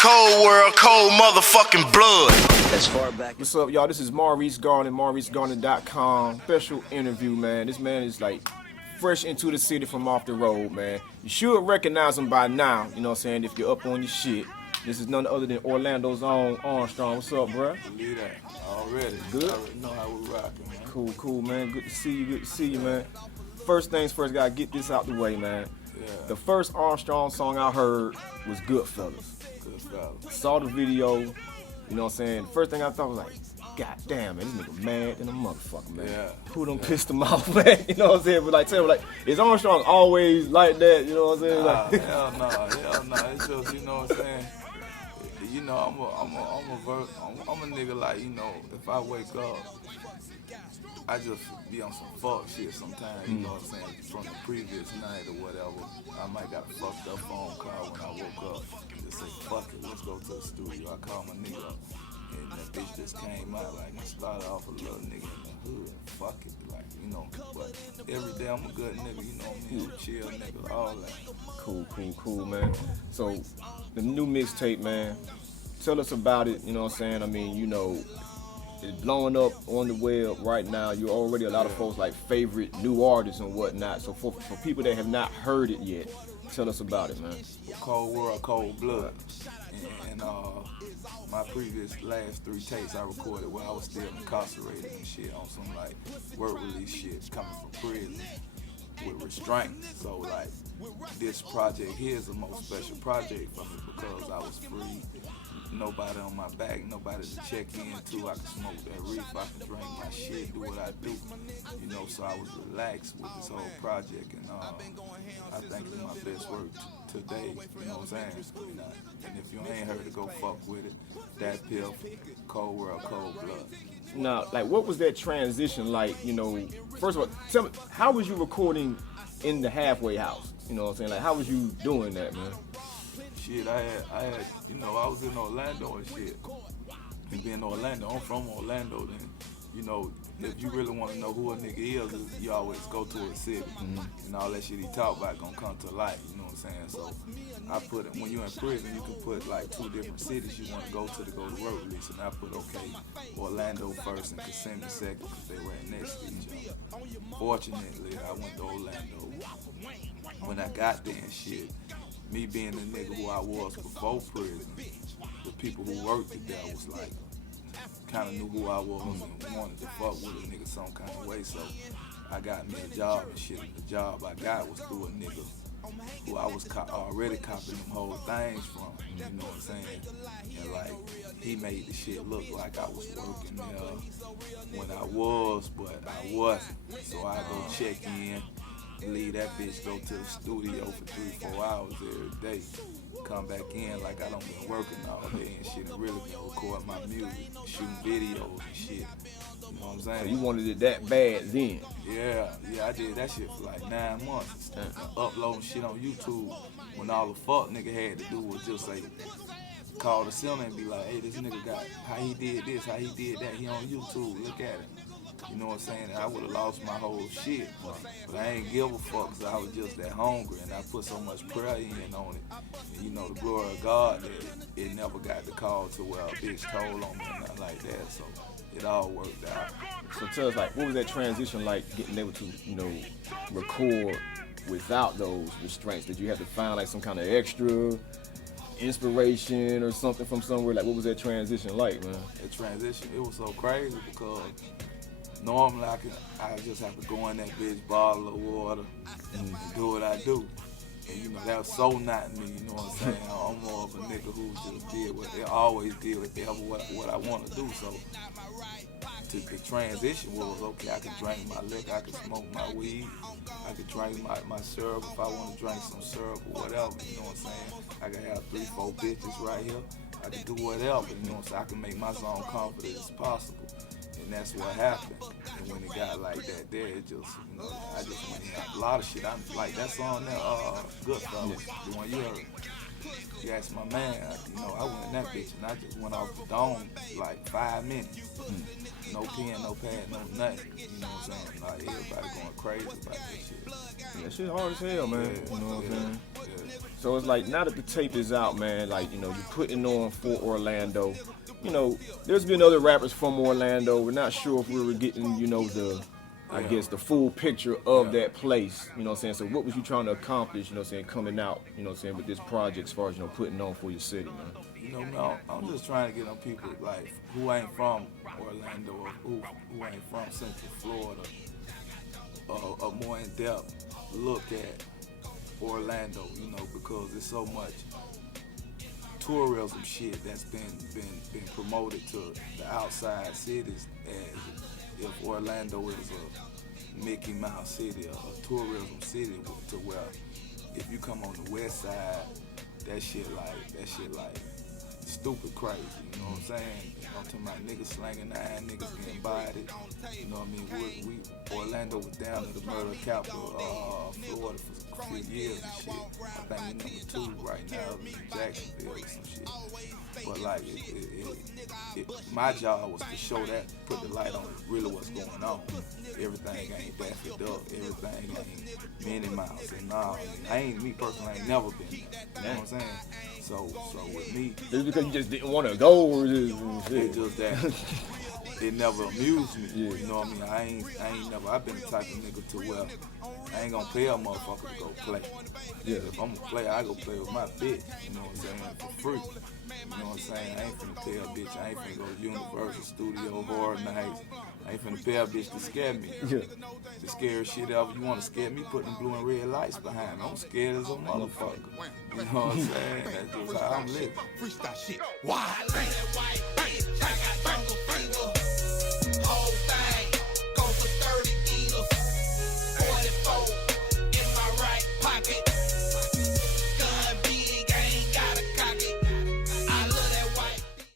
Cold world, cold motherfucking blood. As far back. What's up, y'all? This is Maurice Garland, MauriceGarland.com. Special interview, man. This man is like fresh into the city from off the road, man. You should recognize him by now, you know what I'm saying, if you're up on your shit. This is none other than Orlando's own Armstrong. What's up, bruh? Believe that. Already. Good? I already know how we rocking, man. Cool, man. Good to see you, man. First things first, gotta get this out the way, man. Yeah. The first Armstrong song I heard was Goodfellas. Goodfellas. Saw the video, you know what I'm saying? The first thing I thought was like, God damn, man, this nigga mad than a motherfucker, man. Yeah. Who done pissed him off, man? You know what I'm saying? But like, tell me, like, is Armstrong always like that? You know what I'm saying? Like, Hell no. It's just, you know what I'm saying? You know, I'm a nigga like, you know, if I wake up, I just be on some fuck shit sometimes, you know what I'm saying, from the previous night or whatever. I might got a fucked up phone call when I woke up. Just say, fuck it, let's go to the studio. I call my nigga up, and that bitch just came out, like, I started off a little nigga in the hood, fuck it, like, you know, but every day I'm a good nigga, you know me, chill nigga, all that. cool, man. So, the new mixtape, man, tell us about it, you know what I'm saying? I mean, you know, it's blowing up on the web right now. You're already a lot of folks like favorite new artists and whatnot. So for people that have not heard it yet, tell us about it, man. Cold world, cold blood. And my previous last 3 tapes I recorded while I was still incarcerated and shit on some like work release shit coming from prison with restraint. So like this project here is the most special project for me because I was free. Nobody on my back, nobody to check into. I can smoke that reef, I can drink my shit, do what I do. You know, so I was relaxed with this whole project, and I think it's my best work today. You know what I'm saying? And if you ain't heard it, go fuck with it. That pill, cold world, cold blood. Now, like, what was that transition like? You know, first of all, tell me, how was you recording in the halfway house? You know what I'm saying? Like, how was you doing that, man? Shit, I had, you know, I was in Orlando and shit. And being Orlando, I'm from Orlando, then, you know, if you really want to know who a nigga is, you always go to a city. And all that shit he talk about gonna come to light, you know what I'm saying? So I put it, when you're in prison, you can put like 2 different cities you want to go to work release. And I put, okay, Orlando first and Kissimmee second because they were next to each other. Fortunately, I went to Orlando. When I got there and shit, me being the nigga who I was before prison, the people who worked there was like, kind of knew who I was and wanted to fuck with a nigga some kind of way. So I got me a job and shit. The job I got was through a nigga who I was already copying them whole things from. You know what I'm saying? And like, he made the shit look like I was working there when I was, but I wasn't. So I go check in. Leave that bitch, go to the studio for 3-4 hours every day. Come back in like I don't been working all day and shit, and really been recording my music, shooting videos and shit. You know what I'm saying? So you wanted it that bad then? Yeah, I did that shit for like 9 months. And uploading shit on YouTube when all the fuck nigga had to do was just say, call the center and be like, hey, this nigga got how he did this, how he did that. He on YouTube, look at it. You know what I'm saying? I would have lost my whole shit. But I ain't give a fuck because I was just that hungry and I put so much prayer in on it. And you know, the glory of God, that it never got the call to where a bitch told on me or nothing like that. So it all worked out. So tell us, like, what was that transition like, getting able to, you know, record without those restraints? Did you have to find like some kind of extra inspiration or something from somewhere? Like, what was that transition like, man? The transition, it was so crazy because normally I just have to go in that bitch, bottle of water, and do what I do. And you know, that was so not me, you know what I'm saying? I'm more of a nigga who just did what they always did, what I want to do. So the transition was, okay, I can drink my liquor, I can smoke my weed, I can drink my syrup if I want to drink some syrup or whatever, you know what I'm saying? I can have 3-4 bitches right here, I can do whatever, you know what I'm saying? I can make my song confident as possible. And that's what happened. And when it got like that there, it just, you know, I just went in a lot of shit. I'm like that song there, Goodfellas, the one you heard. you ask my man, I went in that bitch and I just went off the dome like 5 minutes. No pen, no pad, no nothing. You know what I'm saying? Like everybody going crazy about that shit. That shit hard as hell, man. Yeah, You know what I'm saying? Yeah. So it's like now that the tape is out, man, like, you're putting on for Orlando. There's been other rappers from Orlando. We're not sure if we were getting, I guess the full picture of that place. You know what I'm saying? So what was you trying to accomplish, coming out, with this project as far as, putting on for your city, man? I'm just trying to get on people like who ain't from Orlando or who ain't from Central Florida, a more in-depth look at Orlando, because there's so much tourism shit that's been promoted to the outside cities as if Orlando is a Mickey Mouse city, a tourism city, to where if you come on the west side, that shit like stupid crazy, you know what I'm saying? I'm talking about niggas slanging iron, niggas getting bodied, you know what I mean? We Orlando was down to the murder capital of Florida for a few years and shit. I think we're number 2 right now in Jacksonville or some shit. But like, my job was to show that, put the light on really what's going on. Everything ain't backed up, everything ain't Minnie Mouse, and me personally, I ain't never been there. You know what I'm saying? So with me, it's because you just didn't want to go, or it's just that it never amused me. Yeah. You know what I mean? I ain't never. I've been the type of nigga to where I ain't gonna pay a motherfucker to go play. Yeah. If I'm gonna play, I go play with my bitch. You know what I'm saying? For free. You know what I'm saying? I ain't finna tell a bitch. I ain't finna go to Universal Studio Horror Nights. I ain't finna tell a bitch to scare me. Yeah. The scariest shit ever. You wanna scare me? Put them blue and red lights behind me. I'm scared as a motherfucker. You know what I'm saying? That's just how I'm living. Freestyle shit. Wild.